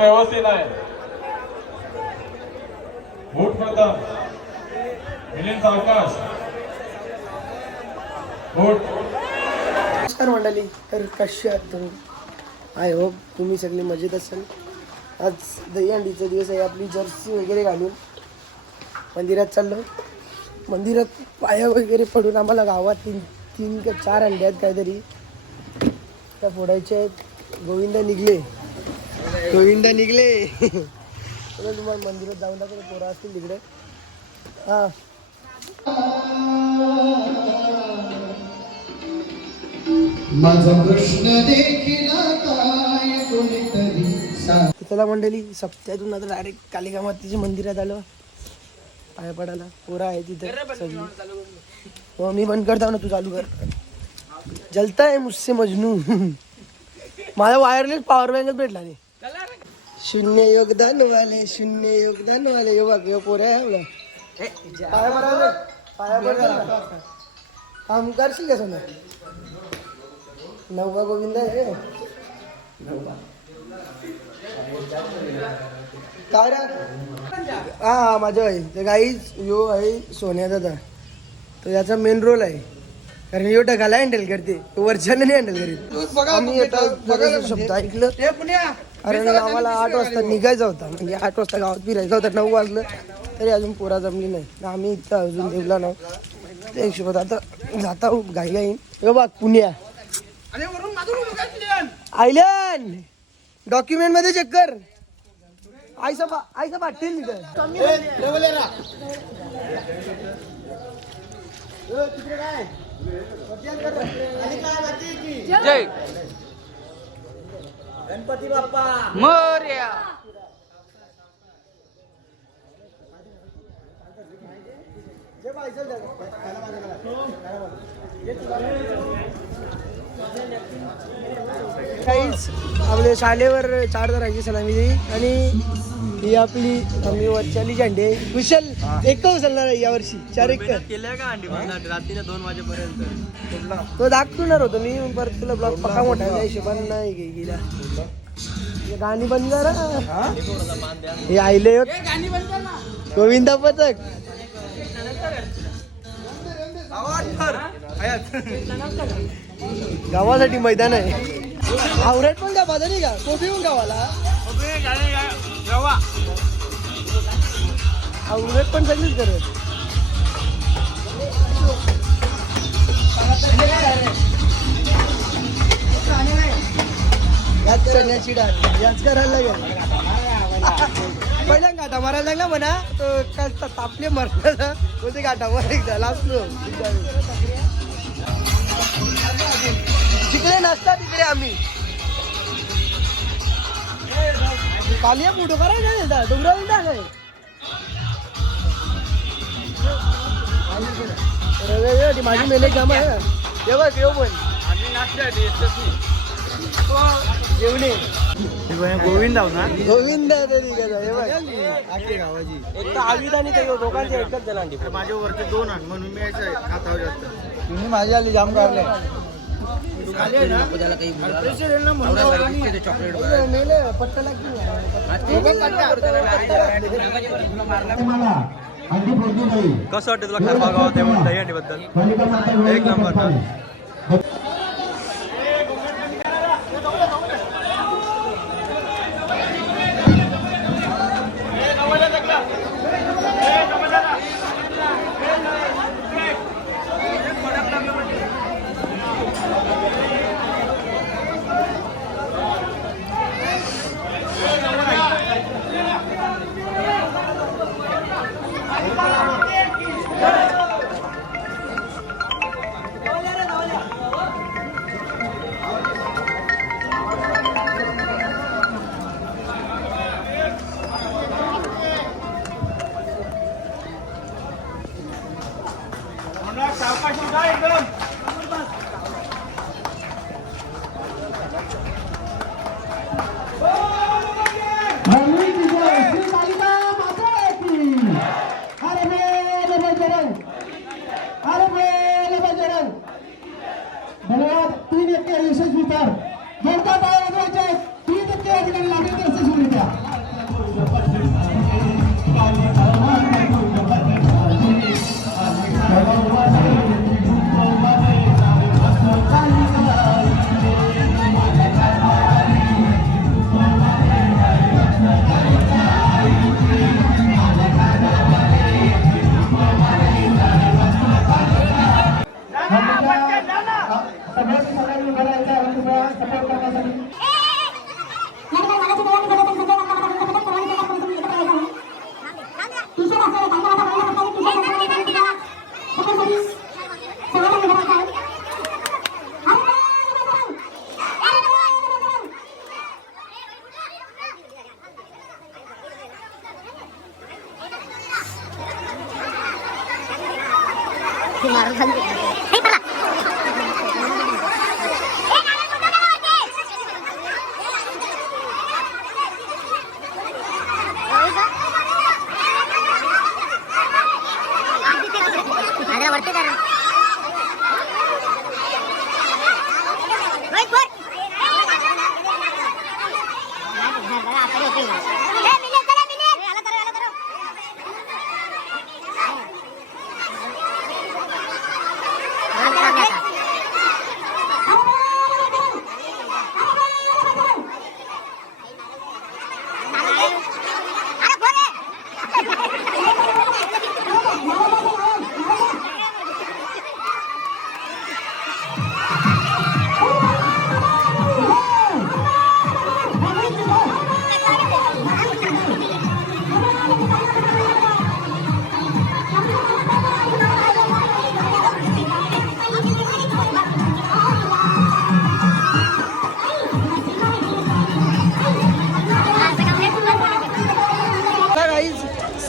व्यवस्थित आहे. बूट प्रथम मिलिंद आकाश बूट. नमस्कार मंडळी, तर कशी आहात तुम्ही? आय होप तुम्ही सगळे मजेत असाल. आज दहीहंडीचा दिवस आहे. आपली जर्सी वगैरे घालून मंदिरात चाललो. मंदिरात पाया वगैरे पडून आम्हाला गावात तीन का 4 अंडे आहेत काहीतरी त्या फोडायचे आहेत. गोविंदा निघले तुम्हाला मंदिरात जाऊन टाकले. पोरं असतील तिकडे. हां चला मंडळी, सप्त्यातून आता डायरेक्ट कालिका मातेच्या मंदिरात आलो पाया पडायला. पोरं आहे तिथे सगळी. हो मी बंद करता ना, तू चालू कर. जलता है मुझसे मजनू. माझा वायरलेस पॉवर बँकच भेटला नाही. शून्य योगदान वाले यो बघ, यो पोर आहे आपला. पाया पडायला काम करशील का सोना? नवका गोविंद आहे काय रे? हा माझा आहे ते गाईच. यो आहे सोन्या दादा, तो याचा मेन रोल आहे. कारण यो टकाला हँडल करते, वर्षाने नाही हँडल करीत. आम्ही आता शब्द ऐकलं. कारण आम्हाला 8 वाजता निघायचा होता, म्हणजे 8 वाजता गावात फिरायचं होतं. 9 वाजलं तरी अजून पोरा जमली नाही. आम्ही इथं अजून देवला नाव त्या हिशोबात आता जाता घाई घाईन. यो बघ पुण्या आयलंड डॉक्युमेंट मध्ये चेक कर. आईचा पाटील जय गणपती बाप्पा मोरया. काहीच आपल्या शाळेवर 4 तारखेची सलामी दिली. आणि ही आपली आम्ही वरच्याली झेंडे कुशल एक उचलणार आहे यावर्षी. 4 एक केल्या का अंडी रात्रीच्या 2 वाजेपर्यंत तो दाखवणार होतो मी. परत तुला ब्लॉग पक्का मोठा त्या हिशोबाने नाही गेला. गाणी बंद करा. हे आईले गोविंदा पथक गावासाठी मैदान आहे. आवरेट पण गावाचा नाही का? कोबी पण गावाला आवरेट पण सगळीच करत. याच चण्याची डाळ याच करायला लागेल. पहिल्या गाठा मारायला लागला म्हणा तो तापले मरला होते. गाठा मार एकदा लाचलो. तिकडे नसता तिकडे आम्ही खाली फोटो करायला डोंगरावरून टाकाय. माझी मेले काम आहे. तेव्हा येऊ पण जेवणे गोविंद ना गोविंद तरी गावाची एक तर आविद आणि ते दोघांचे एकच झाला. माझ्या वरती 2 आण म्हणून मी खातावर जास्त. तुम्ही माझ्या आली जाम काढले. कसं वाटतं तुला खरबा गावात येऊन दहीहंडी बद्दल? एक नंबर. धन्यवाद. 3 यशस्वी तर जोरदार टाळ्या वाजवायच्या. 3 या ठिकाणी लागेल यशस्वी द्या.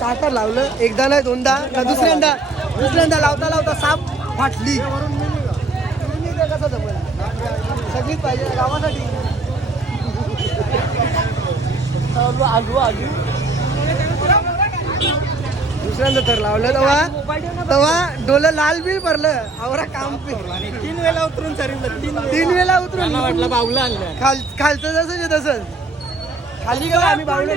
साखर लावलं एकदा नाही दोनदा ना दुसऱ्यांदा लावता लावता साप फाटली. कसं जमलं सगळीच पाहिजे गावासाठी. दुसऱ्यांदा तर लावलं तेव्हा डोलं लाल बिल भरलं आवरा काम 3 वेळा उतरून तीन वेळा उतरून वाटलं बाहुला आणलं. खालचं जसं तसंच खाली गेलो आम्ही बावलं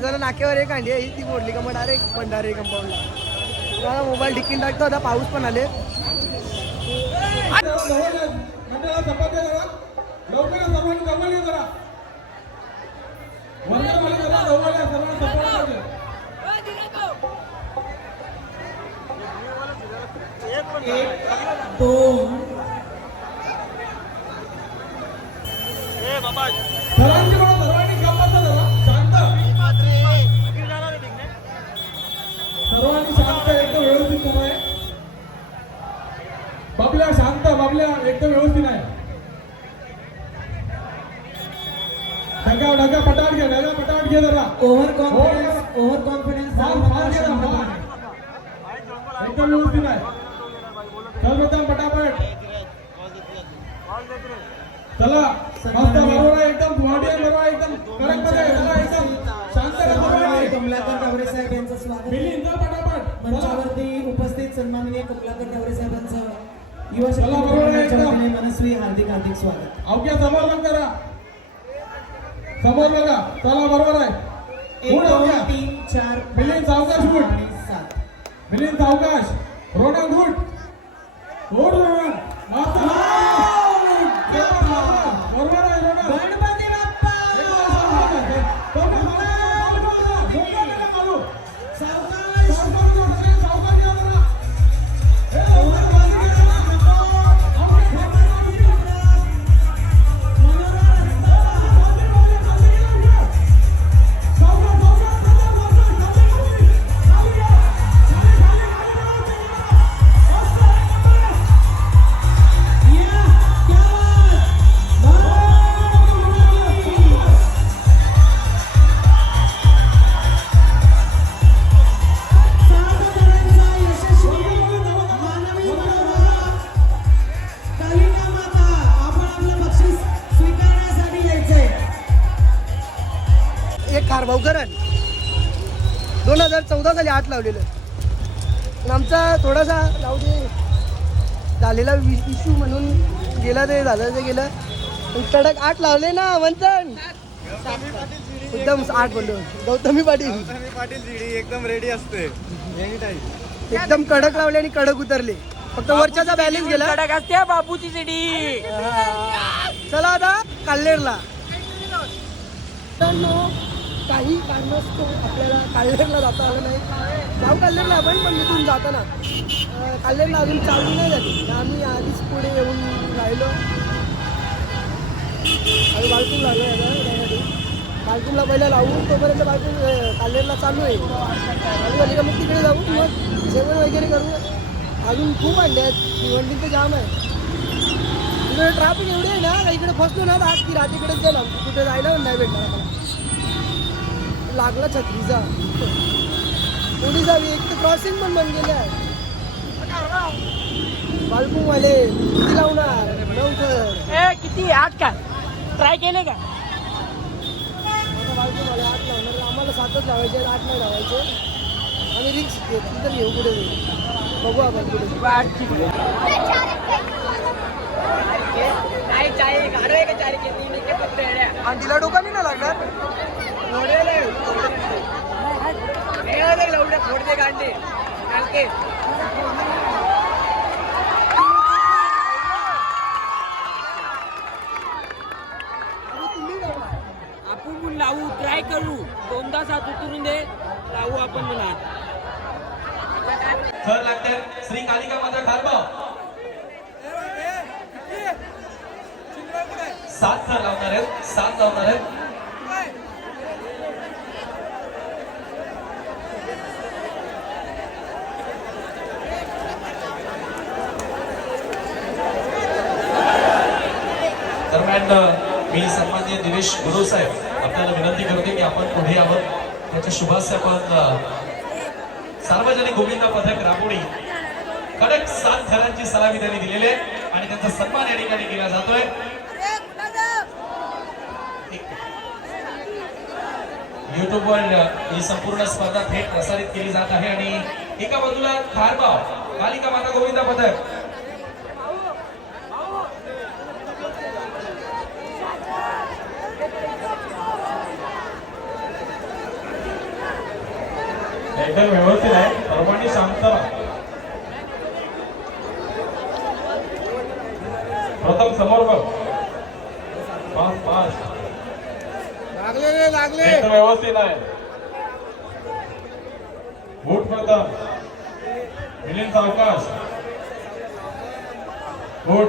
जरा नाक्यावर एक अंडी आहे ती मोडली का मग डायरेक्ट भंडारे कंपाऊंडला मोबाईल डिक्कीन टाकतो आता पाऊस पण आले. सर्वांनी शांत एकदम व्यवस्थित आहे. बाबल्या शांत बाबल्या एकदम व्यवस्थित आहे. ढगा पटाट घे जरा. ओव्हर कॉन्फिडन्स एकदम व्यवस्थित आहे. सर्वप्रथम पटापट चला मस्त बरोबर आहे एकदम गुवाहाटी आहे बरोबर एकदम कडक मध्ये चला एकदम शांत कमलाकर तावरे साहेब यांचं स्वागत. पटापट मंचावरती उपस्थित सन्माननीय कमलाकर तावरे साहेबांचं युवा शक्ती मनस्वी हार्दिक स्वागत. अवघ्या समोर बघ जरा समोर बघा चला बरोबर आहे. 1 2 3 4 मिलिंद सावकाश गुड 7 मिलिंद सावकाश रोडन गुड रोडन बरोबर आहे रोडन. गणपती बाप्पा भाऊकरण 2014 साली 8 लावलेलं. पण आमचा थोडासा लावू दे झालेला इश्यू म्हणून गेला ते झालं ते गेलं. पण कडक 8 लावले ना मंथन एकदम 8 बोललो. गौतमी पाटील एकदम रेडी असते एकदम कडक लावले आणि कडक उतरले. फक्त वरच्याचा बॅलन्स गेला. कडक असते बापूची सिडी. चला आता काल्हेरला. काही कारणास्तव आपल्याला काल्हेरला जाता आलं नाही. जाऊ काल्हेरला आपण पण इथून जाताना काल्हेरला अजून चालू नाही झाली. आम्ही आधीच पुढे येऊन राहिलो. आम्ही बालकून लागलो यासाठी. बालकूनला पहिला लावू तोपर्यंत बालकून काल्हेरला चालू आहे. चालू झाली का मग तिकडे जाऊ मग जेवण वगैरे करू. अजून खूप अंडे आहेत. भिवंडी तर जाम आहे. इकडे ट्रॅफिक एवढी आहे ना इकडे फसलो ना आज की रात्रीकडेच गेला कुठे जायला पण नाही भेटणार आम्हाला. लागला छत्रीचा पोलीस आली एक तर क्रॉसिंग पण बंद केले आहे बालपूवाले किती लावणार लवकर किती 8 का ट्राय केले का बालपूवाले 8 लावणार आम्हाला 7च लावायचे 8 नाही लावायचे आणि रिक्स तिथं घेऊ कुठे बघू आपण कुठे आणि तिला डोका नाही ना लागणार आपण लावू ट्राय करू 2दा 7 उतरून दे लावू आपण म्हणा थर लागते श्री कालिका माता खारबाव 7 थर लावणार आहेत 7 लावणार आहेत दरम्यान मी सन्माननीय दिनेश गुरु साहेब आपल्याला विनंती करते की आपण पुढे यावं त्याच्या शुभास्य आपण सार्वजनिक गोविंद पथक राबवणी कडक 7 थरांची सलामी त्यांनी दिलेली आहे आणि त्यांचा सन्मान या ठिकाणी केला जातोय युट्यूबवर ही संपूर्ण स्पर्धा थेट प्रसारित केली जात आहे आणि एका बाजूला खारबाव कालिका माता गोविंद पथक एकदम व्यवस्थित आहे सर्वांनी शांत प्रथम समोर बघ 5 लागले एकदम व्यवस्थित आहे बूट प्रथम मिलिंद सावकाश बूट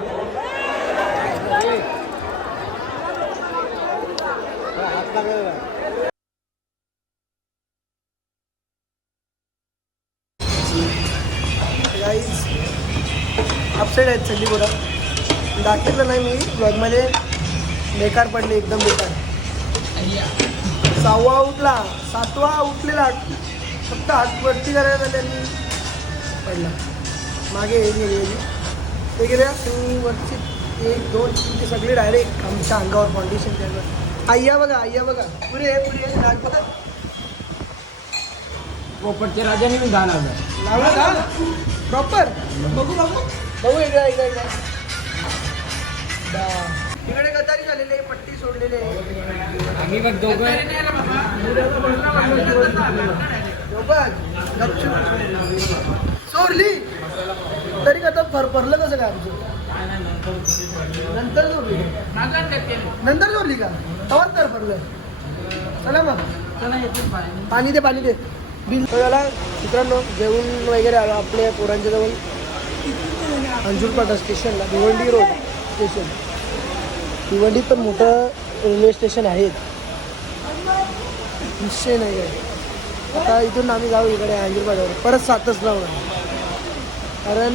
गाईज अपसेट आहेत सगळी पोरं दाखवलं नाही मी ब्लॉगमध्ये बेकार पडले एकदम बेकार 6वा उठला 7वा उठलेला फक्त हात वरती करायला त्यांनी पडला मागे हे गेली ते गेले वरची 1 2 3 ते सगळे डायरेक्ट आमच्या अंगावर फाउंडेशन त्यावर आय्या बघा पुढे दाखवतात पोपटच्या राजाने मी गाणं लावला का प्रॉपर बघू एकदा तिकडे गदारी झालेली आहे पट्टी सोडलेली आहे आम्ही बघ दोघं चोरली तरी का फरलं कसं काय आमचं नंतर चोरली का तवाच तर फरलं चला मग पाणी दे बिल त्याला मित्रांनो जेवण वगैरे आलो आपल्या पोरांच्या जवळ अंजूरपाटा स्टेशनला भिवंडी रोड स्टेशन भिवंडीत पण मोठं रेल्वे स्टेशन आहेत निश्चय नाही आहे आता इथून आम्ही जाऊ इकडे अंजूरपाट्यावर परत 7च लावणार कारण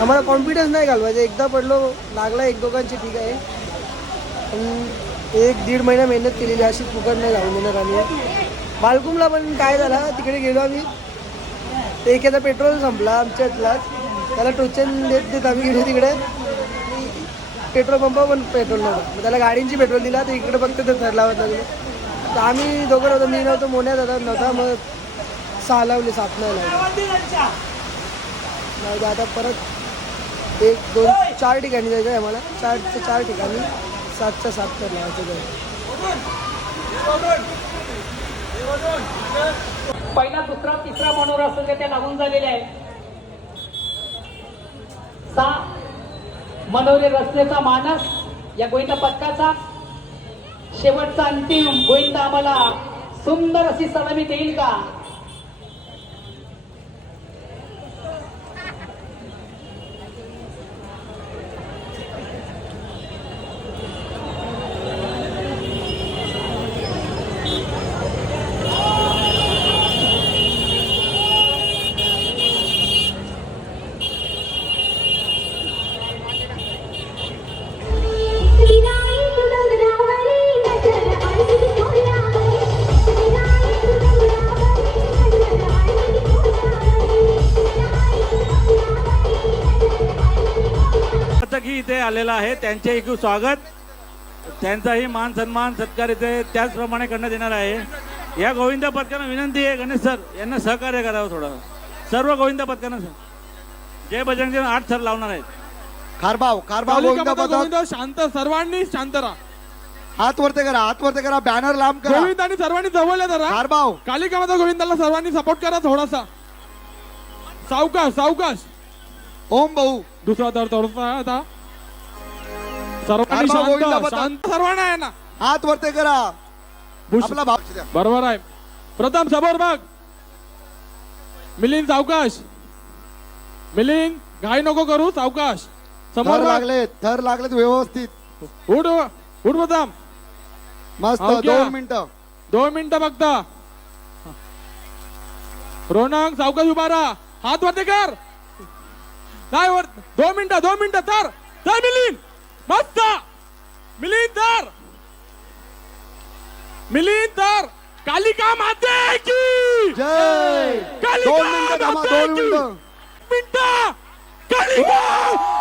आम्हाला कॉन्फिडन्स नाही घालवायचा एकदा पडलो लागला 1-2 ठीक आहे पण 1-1.5 महिना मेहनत केलेली अशी फुकट नाही जाऊन देणार आम्ही बालकुमला पण काय झालं तिकडे गेलो आम्ही ते एखादा पेट्रोल संपला आमच्यातलाच त्याला टोचन देत आम्ही गेलो तिकडे पेट्रोल पंप पण पेट्रोल नव्हतं मग त्याला गाडींची पेट्रोल दिला तर इकडे फक्त ते थर लावत लागले तर आम्ही दोघं नव्हतो मी नव्हतो मोन्यात नव्हता मग 6 लावले 7 नाही लावले आता परत 1 2 4 ठिकाणी जायचं आहे आम्हाला 4 ते 4 ठिकाणी 7च्या 7 तर लावायचं पहिला 2रा 3रा मनोर असेल ते त्या लागून झालेले आहे 6 मनोरे रचनेचा मानस या गोविंद पथकाचा शेवटचा अंतिम गोविंद आम्हाला सुंदर अशी सलामी देईल का आलेला आहे त्यांचे एक स्वागत त्यांचाही मान सन्मान सत्कार इथे त्याचप्रमाणे करण्यात येणार आहे. या गोविंद पथकांना विनंती आहे गणेश सर यांना सहकार्य करावं थोडं. सर्व गोविंद पथकांना जय बजरंग 8 सर लावणार आहेत. खारबाव गोविंद पथक शांत, सर्वांनी शांत राहा. हात वरते करा बॅनर लांब करा. गोविंदांनी सर्वांनी जवळ या जरा. खारबाव कालिका माता गोविंदाला सर्वांनी सपोर्ट करा थोडासा. सावकाश. ओम भाऊ दुसरा दर थोडासा आता. सर्वांनी खारबाव गोविंद शांत पथक. शांत सर्वांना आहे ना. हात वरते करा. आपला भाव बरोबर आहे. प्रथम समोर बघ. मिलिंद सावकाश. मिलिंद घाई नको करू. सावकाश समोर थर बघ. लागलेत व्यवस्थित. उठ प्रथम. मस्त हो क्या? 2 मिनिटं बघता. रोनक सावकाश उभा राहा. हात वरती कर. नाही वर. 2 मिनिटं तर मिलिंद मस्त. मिलिंद तर कालिका माते की जय. कालिका 2 मिनिटं थांबा. 2 मिनिटं. कालिका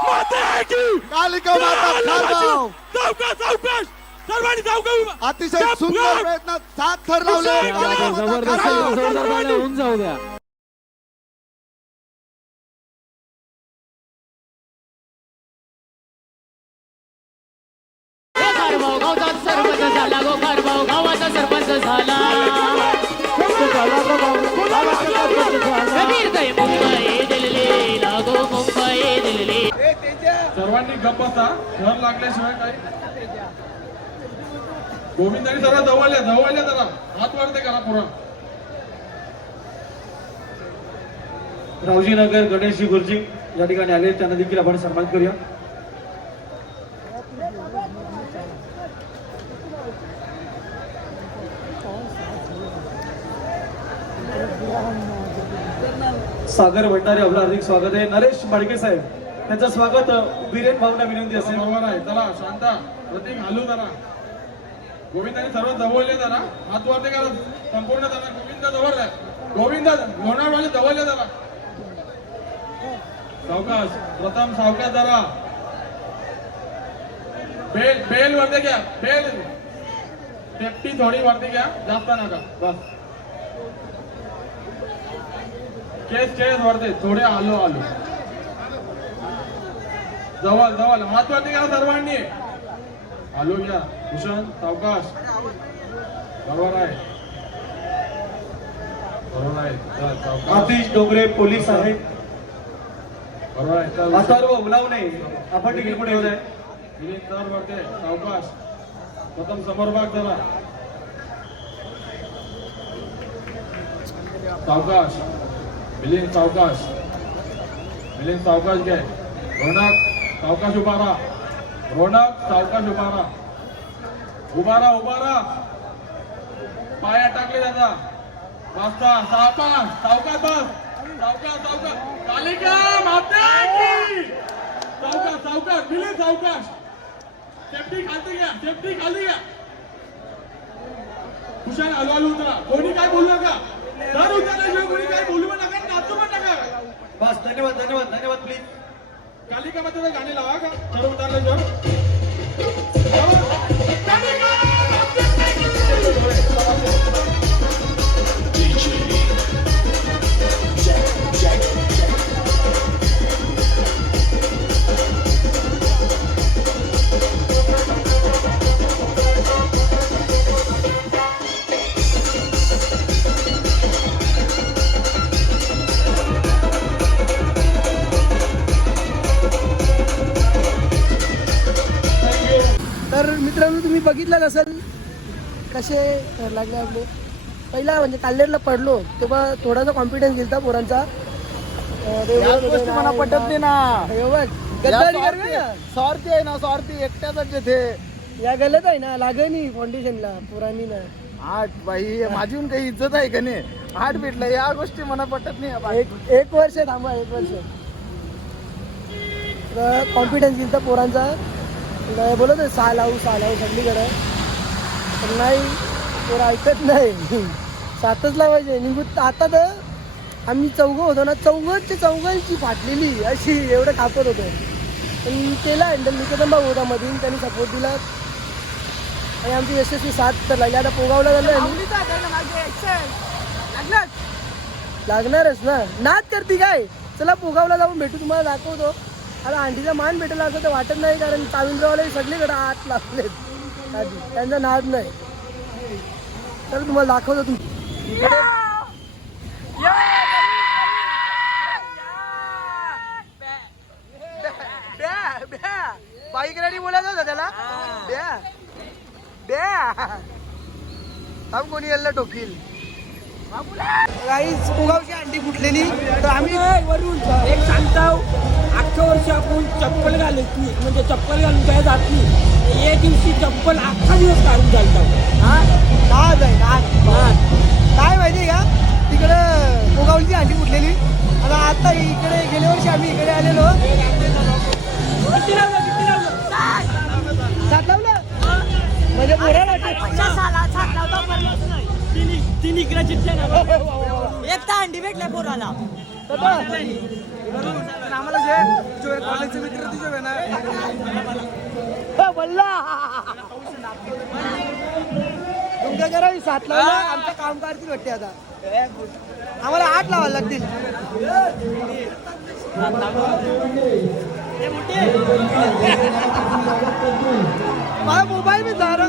माते की. कालिका माता खारबाव. सावकाश सर्वांनी सावकाश. अतिशय सुंदर प्रयत्न. 7 थर लावले. कालिका माता खारबाव. होऊन जाऊ द्या. खारभाऊ गावचा सरपंच झाला गो. खारभाऊ गावाचा सरपंच झाला. कबीर गए मुंबई दिल्ली लागो मुंबई दिल्ली. सर्वांनी गप्प बसा. घर लागल्याशिवाय काय. गोविंदांनी सर्व जवळ या जरा. हात वरते करा पुरा. रावजी नगर गणेशजी गुरुजी या ठिकाणी आले त्यांना देखील आपण सन्मान करूया. सागर भंडारे आपलं हार्दिक स्वागत आहे. नरेश माडके साहेब त्यांचं स्वागत वीरेन भाऊंना विनंती असेल. बरोबर आहे. चला शांता प्रतीक हालू जरा. गोविंदांनी सर्व जवळ या जरा. हात वरते करा संपूर्ण जरा. गोविंद जवळ आहे. गोविंद लोणारवाले जवळ या जरा. सावकाश प्रथम सावकाश जरा. बेल वरती घ्या. बेल सेफ्टी थोडी वरती घ्या. जास्त नका. बस केस वरते थोडे. आलो जवळ हात वरती घ्या सर्वांनी. आलो घ्या. भूषण सावकाश. बरोबर आहे. सावकाश. आतिश डोंगरे पोलीस आहेत. बरोबर आहे. अथर्व उलावणे आपण देखील पुढे येत आहे. तर वरते सावकाश. प्रथम समोर भाग जरा. सावकाश. मिलिंद सावकाश घे. रोनक सावकाश उभा राहा. उभा राहा. पाया टाकले जाता. वाजता सावकाश बस. कालिका माते की. सावकाश मिलिंद सावकाश. सेफ्टी खाली घ्या. हुशार हलू उतरा. कोणी काय बोलू नका. दर उतरल्याशिवाय कोणी काय बोलू पण नका. नाचू पण नका. बस धन्यवाद प्लीज. कालिका मातेचं गाणी लावा का चढ उतरल्याशिवाय. तर मित्रांनो तुम्ही बघितलं असेल कसे थर लागले आपले. पहिला म्हणजे काल्लेरला पडलो तेव्हा थोडासा कॉन्फिडन्स गेलता पोरांचा. मला पटत नाही ना. गद्दारी कर का? स्वार्थी आहे ना. स्वार्थी एकट्याच येते. या गलत आहे ना. लागे नाही फाउंडेशनला पोरांनी ना. 8 बाई माझी काही इज्जत आहे का नाही. 8 भेटलं. या गोष्टी मला पटत नाही. एक वर्ष थांबा. 1 वर्ष कॉन्फिडन्स गेलता पोरांचा. बोलत सा लावू सगळीकडे. पण नाही पोरं ऐकत नाही. 7च लावायचे निघून. आता तर आम्ही 4 होतो ना. 4ची फाटलेली अशी एवढं कापत होतो. पण केला हँडल निकेतन भाऊ होता मधून, त्यांनी सपोर्ट दिला आणि आमची यशस्वी साथ तर लागली. आता पोगावला झालं लागणारच ना, नाद करते काय. चला पोगावला जाऊन भेटू, तुम्हाला दाखवतो. आता आंटीचा मान भेटला असं तर वाटत नाही, कारण ताविंद्रवाले सगळीकडे हात लागलेत आधी, त्यांचा नाद नाही. तर तुम्हाला दाखवतो. बाईक रेडी बोलायचं होतं त्याला. ब्या ब्या थांब, कोणी यायला टोकील. काहीच पुगावची अंडी फुटलेली, तर आम्ही वरून एक सांगताव, अख्खं वर्ष आपण चप्पल घालत नाही, म्हणजे चप्पल घालून काय जात नाही. एक दिवशी चप्पल अख्खा दिवस काढून घालतो. हा नाद आहे नाद. काय माहिती का, तिकडं पुगावची अंडी फुटलेली. आता इकडे गेल्या वर्षी आम्ही इकडे आलेलो. सात लावलं म्हणजे तीन इकडे चिठ्ठ्या एक तर अंडी भेटल्या पोराला. आम्हाला जे कॉलेजचे मित्र तुझे ना बोलला तुमच्या जरा 7 लावलं, आमचं काम करतील वाटते. आता आम्हाला 8 लावायला लागतील. माझा मोबाईल मी झाला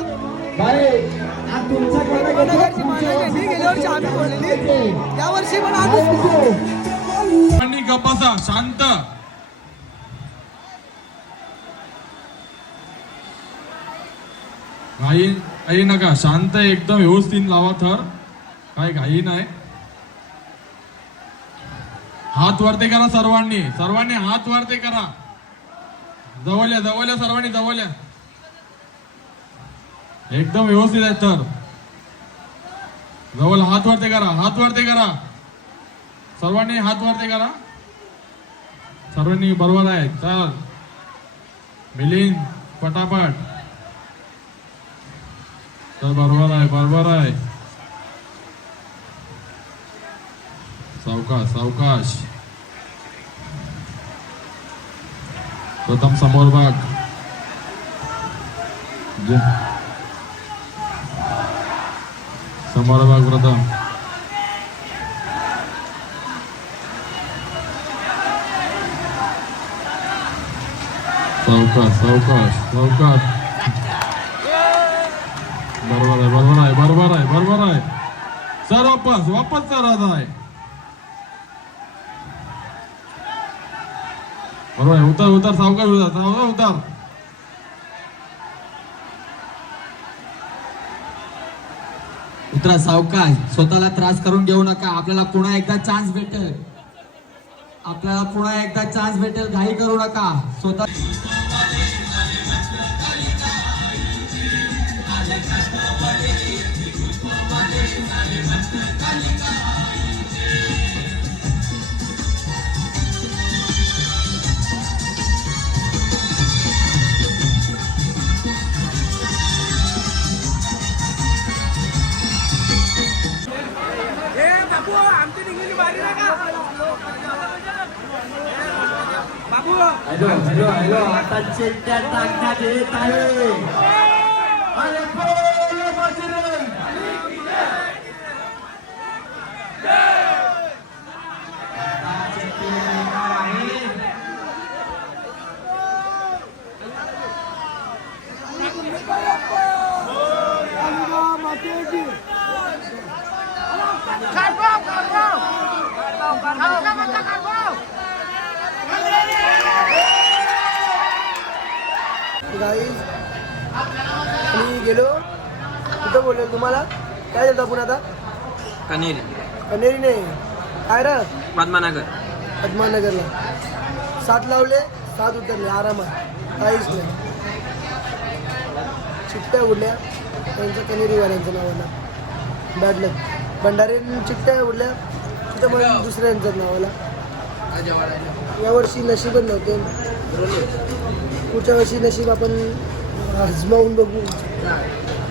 गेल्या वर्षी आम्ही बोललेली, या वर्षी पण आम्ही गप्पासा शांत. घाई नका, शांत एकदम व्यवस्थित लावा थर, काय घाई नाही. हात वरती करा सर्वांनी, सर्वांनी हात वरती करा. जवळल्या जवळल्या सर्वांनी जवळल्या, एकदम व्यवस्थित आहे तर. जवळ हात वरती करा, हात वरती करा सर्वांनी, हात वरती करा सर्वांनी. बरोबर आहे. चल मिलिंद पटापट. तर बरोबर आहे, बरोबर आहे. सावकाश सावकाश. प्रथम समोर भाग. समोर भाग प्रथम. सावकाश सावकाश सावकाश. बरोबर आहे, बरोबर आहे, बरोबर आहे, बरोबर आहे. सर वापस वापस सर आहे. बरोबर आहे. उतर उतर सावकाश उतर, सावकाश उतर. उतरा सावकाश, स्वतःला त्रास करून घेऊ नका. आपल्याला पुन्हा एकदा चान्स भेटेल, आपल्याला पुन्हा एकदा चान्स भेटेल. घाई करू नका. स्वतः हॅलो हॅलो हॅलो, आता चिट्ट्या टाकण्यात येत आहे. अरे बोल बजरंग. गाईज मी गेलो कुठं बोललो तुम्हाला, काय देतो आपण आता. कनेरी कनेरी नाही, काय रे पद्मानगर. पद्मानगरला 7 लावले, 7 उतरले आरामात, काहीच नाही. चिठ्ठ्या उडल्या त्यांच्या कनेरीवाल्यांच्या नावाला. बॅड लक. भंडारे चिठ्ठ्या उडल्या तिथं मग दुसऱ्यांच्याच नावाला. यावर्षी नशीबच नव्हते. पुढच्या वर्षी नशीब आपण आजमावून बघू,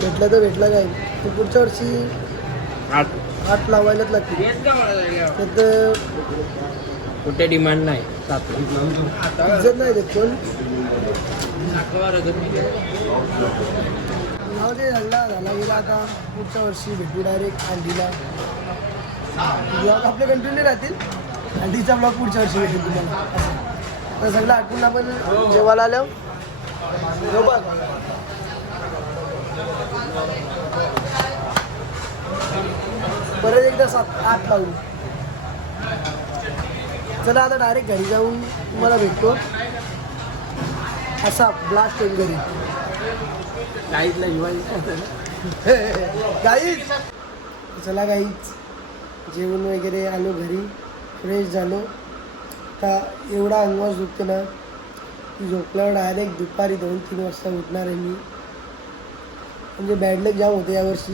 भेटला तर भेटला काय. तर पुढच्या वर्षी 8 लावायलाच लागतील. त्यात कुठे डिमांड नाही सातला इज्जत नाही देत कोण नाव ते झाला गेला आता पुढच्या वर्षी भेटू डायरेक्ट अंडीला ब्लॉग आपले कंटिन्यू राहतील अंडीचा ब्लॉग पुढच्या वर्षी भेटेल तुम्हाला असं तर सगळं आठवून आपण जेवायला आलो परत एकदा 7-8 लावू चला आता डायरेक्ट घरी जाऊन तुम्हाला भेटतो असा ब्लास्ट होईल घरी गाईडला गाईच चला गाईच जेवण वगैरे आलो घरी फ्रेश झालो आता एवढा अंगवास दुखतो ना की झोपल्यावर डायरेक्ट दुपारी 2-3 वाजता उठणार आहे मी म्हणजे बॅडलक जाम होते यावर्षी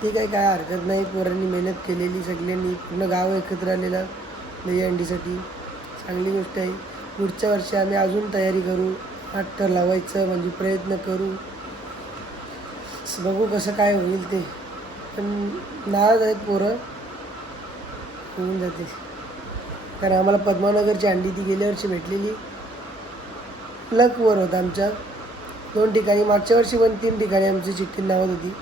ठीक आहे काय हरकत नाही पोरांनी मेहनत केलेली सगळ्यांनी पूर्ण गाव एकत्र आलेलं दहीहंडीसाठी चांगली गोष्ट आहे पुढच्या वर्षी आम्ही अजून तयारी करू नाट्य लावायचं म्हणजे प्रयत्न करू बघू कसं काय होईल ते पण नाराज आहेत पोरं होऊन जाते कारण आम्हाला पद्मानगरची अंडी ती गेल्या वर्षी भेटलेली लकवर होता आमच्या 2 ठिकाणी मागच्या वर्षी पण 3 ठिकाणी आमची चिठ्ठी नावत होती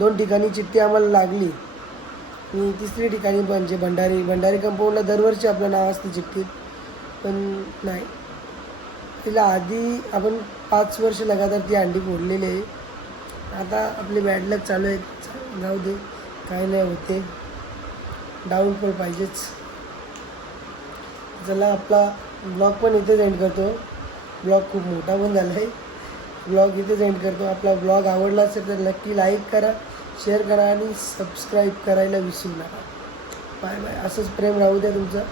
2 ठिकाणी चिठ्ठी आम्हाला लागली आणि 3री ठिकाणी पण जे भंडारी कंपाऊंडला दरवर्षी आपलं नाव असतं चिठ्ठीत पण नाही तिला आधी आपण 5 वर्ष लगातार ती अंडी फोडलेली आहे आता आपले बॅड लक चालू आहेत जाऊ दे काय नाही होते डाऊनफॉल पाहिजेच चला आपला ब्लॉग पण इथेच एंड करतो ब्लॉग खूप मोठा पण झाला आहे ब्लॉग इथेच एंड करतो आपला ब्लॉग आवडला असेल तर नक्की लाईक करा शेअर करा आणि सबस्क्राईब करायला विसरू नका बाय बाय असंच प्रेम राहू द्या तुमचं